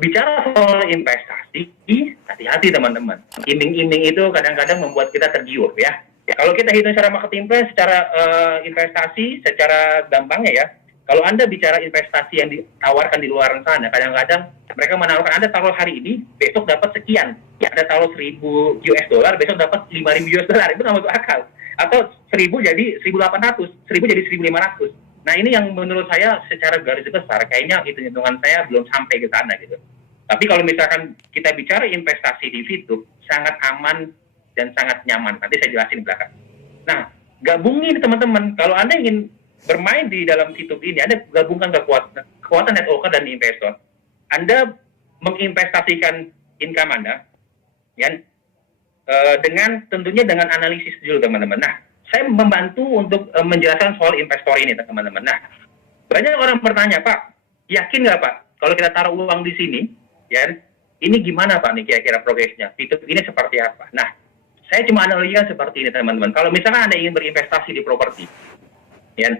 bicara soal investasi, hati-hati teman-teman. Iming-iming itu kadang-kadang membuat kita tergiur ya. Kalau kita hitung secara marketing plan, secara investasi, secara gampangnya ya, kalau Anda bicara investasi yang ditawarkan di luar sana, kadang-kadang mereka menawarkan Anda taruh hari ini, besok dapat sekian. Ya, Anda taruh 1.000 US dollar, besok dapat 5.000 US dollar. Itu nggak masuk akal. Atau 1.000 jadi 1.800, 1.000 jadi 1.500. Nah, ini yang menurut saya secara garis besar, kayaknya hitung-hitungan saya belum sampai ke sana gitu. Tapi kalau misalkan kita bicara investasi di VTube, sangat aman dan sangat nyaman. Nanti saya jelasin di belakang. Nah, gabungin teman-teman. Kalau Anda ingin bermain di dalam VTube ini, Anda gabungkan kekuatan networker dan investor. Anda menginvestasikan income Anda, ya, tentunya dengan analisis dulu teman-teman. Nah, saya membantu untuk menjelaskan soal investor ini teman-teman. Nah, banyak orang bertanya, Pak, yakin nggak Pak, kalau kita taruh uang di sini, ya, ini gimana Pak nih kira-kira progresnya? VTube ini seperti apa? Nah, saya cuma analogikan seperti ini teman-teman. Kalau misalkan Anda ingin berinvestasi di properti, ya,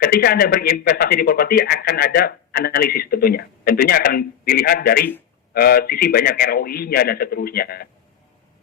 ketika Anda berinvestasi di properti akan ada analisis tentunya. Tentunya akan dilihat dari sisi banyak ROI-nya dan seterusnya.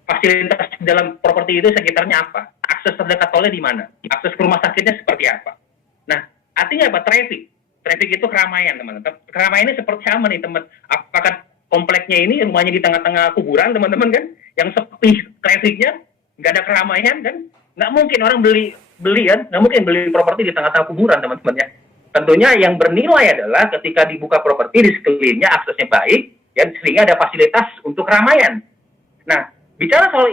Fasilitas dalam properti itu sekitarnya apa? Akses terdekat tolnya di mana? Akses ke rumah sakitnya seperti apa? Nah, artinya apa? Traffic. Traffic itu keramaian, teman-teman. Keramaian ini seperti apa nih, teman? Apakah kompleknya ini rumahnya di tengah-tengah kuburan, teman-teman kan? Yang sepi trafficnya, nggak ada keramaian kan? Nggak mungkin orang beli kan? Nggak mungkin beli properti di tengah-tengah kuburan, teman-teman ya. Tentunya yang bernilai adalah ketika dibuka properti di sekelilingnya aksesnya baik, ya, sehingga ada fasilitas untuk keramaian. Nah, bicara soal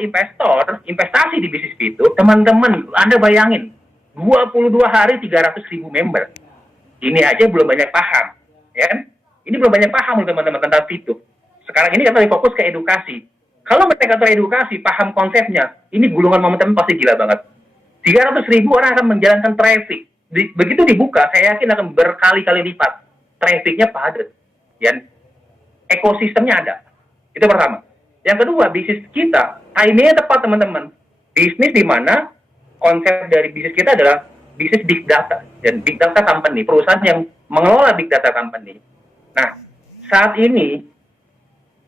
investasi di bisnis itu, teman-teman, Anda bayangin, 22 hari 300.000 member. Ini aja belum banyak paham, ya kan? Ini belum banyak paham teman-teman tentang itu. Sekarang ini kita fokus ke edukasi. Kalau mereka teredukasi, paham konsepnya, ini gulungan momentum pasti gila banget. 300.000 orang akan menjalankan traffic. Begitu dibuka, saya yakin akan berkali-kali lipat. Trafficnya padat. Ya. Ekosistemnya ada. Itu pertama. Yang kedua, bisnis kita, timingnya tepat teman-teman. Bisnis di mana konsep dari bisnis kita adalah bisnis big data. Dan big data company, perusahaan yang mengelola big data company. Nah, saat ini,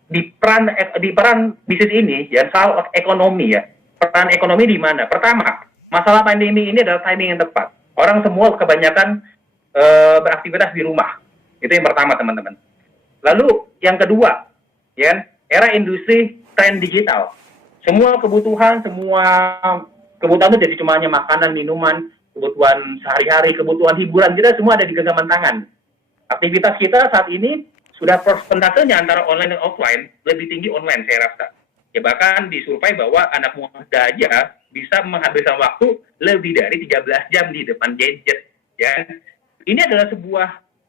di peran bisnis ini, ya, soal ekonomi ya. Peran ekonomi di mana? Pertama, masalah pandemi ini adalah timing yang tepat. Orang semua kebanyakan beraktivitas di rumah. Itu yang pertama, teman-teman. Lalu, yang kedua, ya, era industri tren digital. Semua kebutuhan itu jadi cuma hanya makanan, minuman, kebutuhan sehari-hari, kebutuhan hiburan kita semua ada di genggaman tangan. Aktivitas kita saat ini sudah persentasenya antara online dan offline lebih tinggi online saya rasa. Ya bahkan disurvei bahwa anak muda aja bisa menghabiskan waktu lebih dari 13 jam di depan gadget. Ya, ini adalah sebuah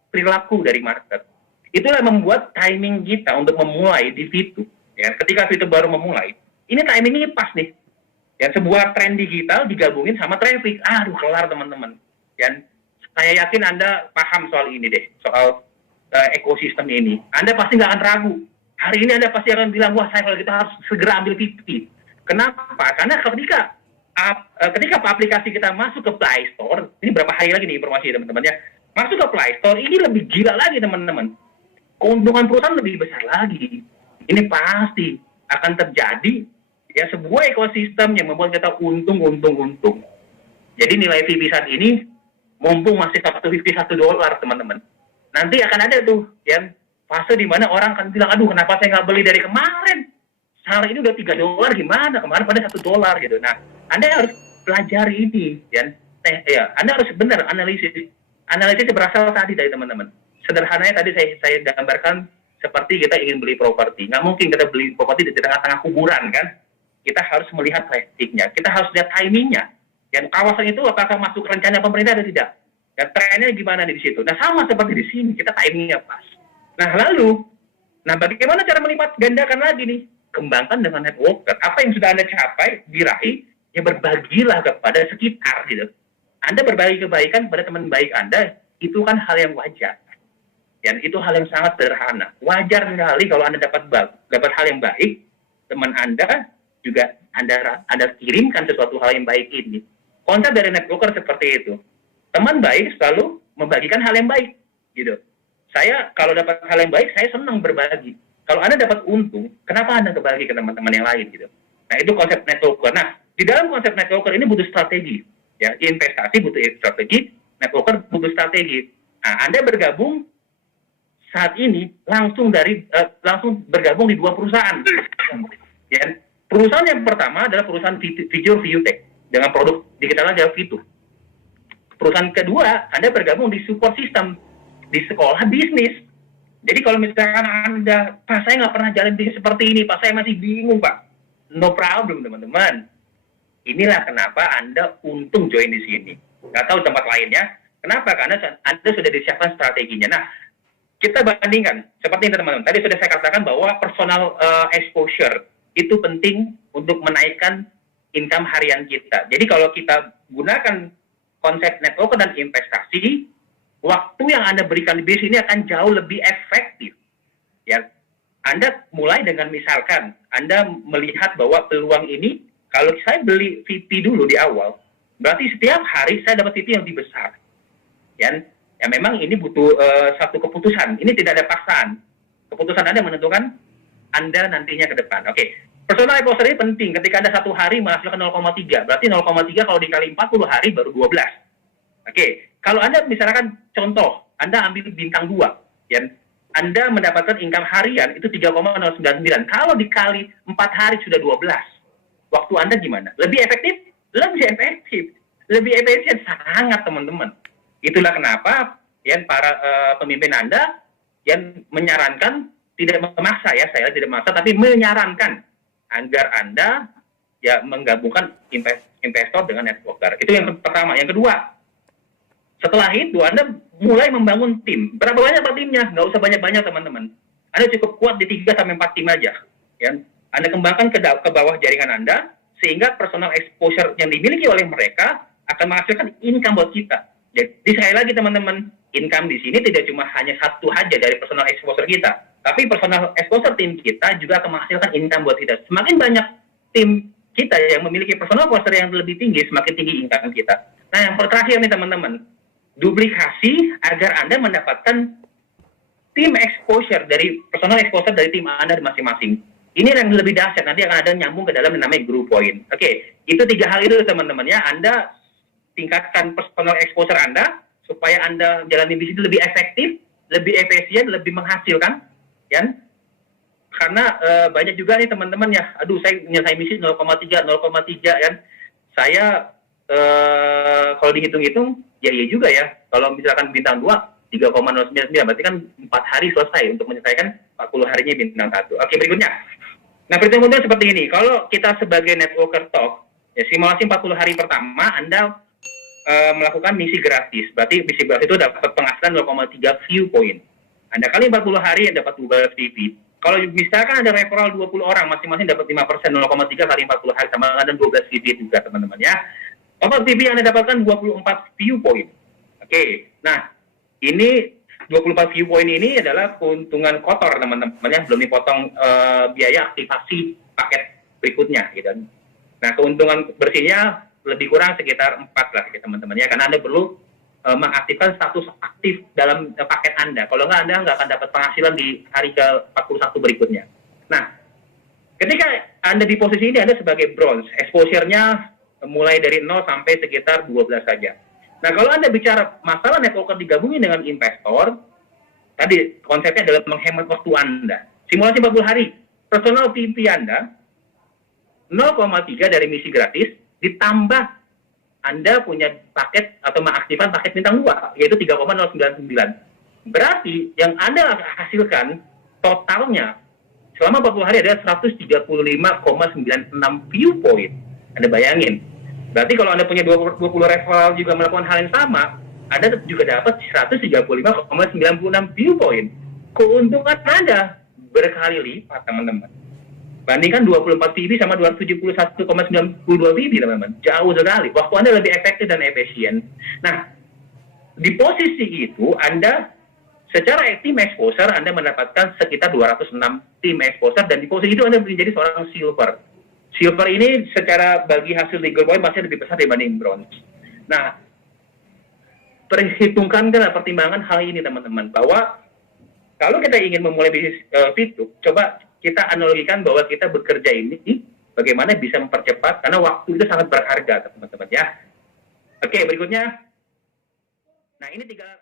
perilaku dari market. Itulah yang membuat timing kita untuk memulai di VTube. Ya, ketika VTube baru memulai, ini timingnya pas nih. Ya, sebuah tren digital digabungin sama traffic. Aduh, kelar teman-teman. Dan saya yakin Anda paham soal ini deh, soal ekosistem ini. Anda pasti nggak akan ragu. Hari ini Anda pasti akan bilang, wah saya kalau kita harus segera ambil VTube. Kenapa? Karena ketika aplikasi kita masuk ke Play Store, ini berapa hari lagi nih informasi teman-teman ya, masuk ke Play Store, ini lebih gila lagi teman-teman. Keuntungan perusahaan lebih besar lagi. Ini pasti akan terjadi ya sebuah ekosistem yang membuat kita untung. Jadi nilai VP saat ini mumpung masih $1 teman-teman. Nanti akan ada tuh ya fase di mana orang akan bilang, aduh kenapa saya nggak beli dari kemarin? Sekarang ini udah $3 gimana? Kemarin pada $1 gitu. Nah, Anda harus pelajari ini ya. Anda harus benar analisis. Analisis berasal tadi dari teman-teman. Sederhananya tadi saya gambarkan seperti kita ingin beli properti. Nggak mungkin kita beli properti di tengah-tengah kuburan kan? Kita harus melihat trafficnya. Kita harus lihat timingnya. Dan kawasan itu apakah masuk rencana pemerintah atau tidak? Dan trennya gimana di situ? Nah, sama seperti di sini. Kita timingnya pas. Nah, bagaimana cara melipat gandakan lagi nih? Kembangkan dengan networker. Apa yang sudah Anda capai, diraih, ya berbagilah kepada sekitar gitu. Anda berbagi kebaikan kepada teman baik Anda, itu kan hal yang wajar. Dan itu hal yang sangat sederhana. Wajar sekali kalau Anda dapat hal yang baik, teman Anda juga Anda kirimkan sesuatu hal yang baik ini. Konsep dari networker seperti itu. Teman baik selalu membagikan hal yang baik, gitu. Saya kalau dapat hal yang baik, saya senang berbagi. Kalau Anda dapat untung, kenapa Anda berbagi ke teman-teman yang lain gitu? Nah, itu konsep networker. Nah, di dalam konsep networker ini butuh strategi. Ya, investasi butuh strategi, networker butuh strategi. Nah, Anda bergabung saat ini langsung bergabung di 2 perusahaan. Ya, perusahaan yang pertama adalah perusahaan Vijur VUTech dengan produk digital adalah Vitu. Perusahaan kedua, Anda bergabung di support system di sekolah bisnis. Jadi kalau misalkan Anda, Pak saya nggak pernah jalan bisnis seperti ini, Pak saya masih bingung Pak. No problem teman-teman. Inilah kenapa Anda untung join di sini. Nggak tahu tempat lainnya. Kenapa? Karena Anda sudah disiapkan strateginya. Nah, kita bandingkan. Seperti ini teman-teman. Tadi sudah saya katakan bahwa personal exposure itu penting untuk menaikkan income harian kita. Jadi kalau kita gunakan konsep networker dan investasi, waktu yang Anda berikan di bisnis ini akan jauh lebih efektif. Ya, Anda mulai dengan misalkan Anda melihat bahwa peluang ini, kalau saya beli VP dulu di awal, berarti setiap hari saya dapat VP yang lebih besar. Ya memang ini butuh satu keputusan. Ini tidak ada paksaan. Keputusan Anda menentukan Anda nantinya ke depan. Oke. Personal exposure ini penting. Ketika Anda satu hari menghasilkan 0,3, berarti 0,3 kalau dikali 40 hari baru 12. Oke. Kalau Anda misalkan contoh, Anda ambil bintang 2, ya, Anda mendapatkan income harian itu 3,099. Kalau dikali 4 hari sudah 12. Waktu Anda gimana? Lebih efektif? Lebih efektif. Lebih efisien sangat, teman-teman. Itulah kenapa ya para pemimpin Anda yang menyarankan, tidak memaksa ya, saya tidak memaksa, tapi menyarankan agar Anda ya menggabungkan investor dengan networker. Itu yang pertama. Yang kedua, setelah itu Anda mulai membangun tim. Berapa banyak timnya? Nggak usah banyak-banyak teman-teman. Anda cukup kuat di 3-4 tim aja. Ya. Anda kembangkan ke bawah jaringan Anda, sehingga personal exposure yang dimiliki oleh mereka akan menghasilkan income buat kita. Jadi sekali lagi teman-teman, income di sini tidak cuma hanya satu aja dari personal exposure kita, tapi personal exposure tim kita juga akan menghasilkan income buat kita. Semakin banyak tim kita yang memiliki personal exposure yang lebih tinggi, semakin tinggi income kita. Nah, yang terakhir nih teman-teman, duplikasi agar Anda mendapatkan tim exposure dari personal exposure dari tim Anda masing-masing. Ini yang lebih dahsyat, nanti akan ada nyambung ke dalam yang namanya group point. Oke, itu 3 hal itu teman-teman ya. Anda tingkatkan personal exposure Anda supaya Anda jalani bisnis lebih efektif, lebih efisien, lebih menghasilkan, ya. Karena banyak juga nih teman-teman ya, aduh saya menyelesaikan bisnis 0,3 ya. Saya kalau dihitung-hitung, ya iya juga ya. Kalau misalkan bintang 2, 3,099, berarti kan 4 hari selesai untuk menyelesaikan 40 harinya bintang 1. Oke, berikutnya. Nah, perhitungan seperti ini. Kalau kita sebagai networker talk, ya simulasi 40 hari pertama, Anda melakukan misi gratis. Berarti misi gratis itu dapat penghasilan 0,3 view point. Anda kali 40 hari yang dapat 12 VP. Kalau misalkan ada referral 20 orang, masing-masing dapat 5%, 0,3 kali 40 hari sama ada 12 VP juga teman-teman ya. Total VP yang Anda dapatkan 24 view point. Oke. Nah, ini 24 view point ini adalah keuntungan kotor teman-teman ya, belum dipotong biaya aktivasi paket berikutnya gitu. Nah, keuntungan bersihnya lebih kurang sekitar 4 lah ya teman-teman ya, karena Anda perlu mengaktifkan status aktif dalam paket Anda. Kalau nggak, Anda nggak akan dapat penghasilan di hari ke-41 berikutnya. Nah, ketika Anda di posisi ini, Anda sebagai bronze, exposure-nya mulai dari 0 sampai sekitar 12 saja. Nah, kalau Anda bicara masalah networker digabungin dengan investor, tadi konsepnya adalah menghemat waktu Anda. Simulasi 40 hari, personal VP Anda 0,3 dari misi gratis, ditambah Anda punya paket atau mengaktifkan paket bintang 2, yaitu 3,099. Berarti yang Anda hasilkan totalnya selama 40 hari adalah 135,96 view point. Anda bayangin. Berarti kalau Anda punya 20 referral juga melakukan hal yang sama, Anda juga dapat 135,96 view point. Keuntungan Anda berkali lipat, teman-teman. Bandingkan 24 VP sama 271,92 VP, teman-teman. Jauh sekali. Waktu Anda lebih efektif dan efisien. Nah, di posisi itu, Anda secara team exposure, Anda mendapatkan sekitar 206 team exposure, dan di posisi itu Anda menjadi seorang silver. Silver ini secara bagi hasil legal point masih lebih besar dibanding bronze. Nah, perhitungkan pertimbangan hal ini, teman-teman, bahwa Kalau kita ingin memulai bisnis Fituk, coba kita analogikan bahwa kita bekerja ini bagaimana bisa mempercepat, karena waktu itu sangat berharga, teman-teman ya. Oke, berikutnya. Nah, ini tiga